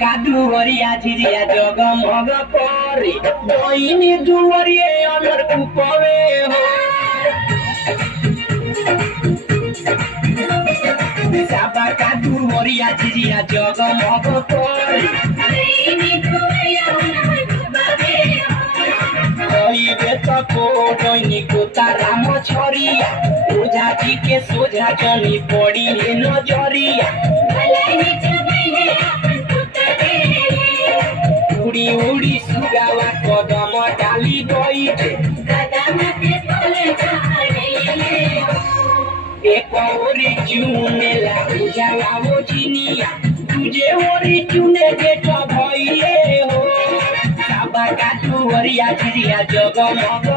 कादुवरिया झिरिया जगमग करे दईनी दुवरिए अनर कुपवे हो साबा कादुवरिया झिरिया जगमग करे दईनी दुवरिया अनर कुपवे हो कइबे त को दईनी को ताराम छरिया ओझा जी के सोझा जनी पड़ी हे नजरिया उड़ी उड़ी सुगावा कदम डाली गई एक ओरी चुने ला उजाला वो चिनिया तुझे ओरी चुने गेट भइले हो साबा कादुवरिया झिरिया जगमग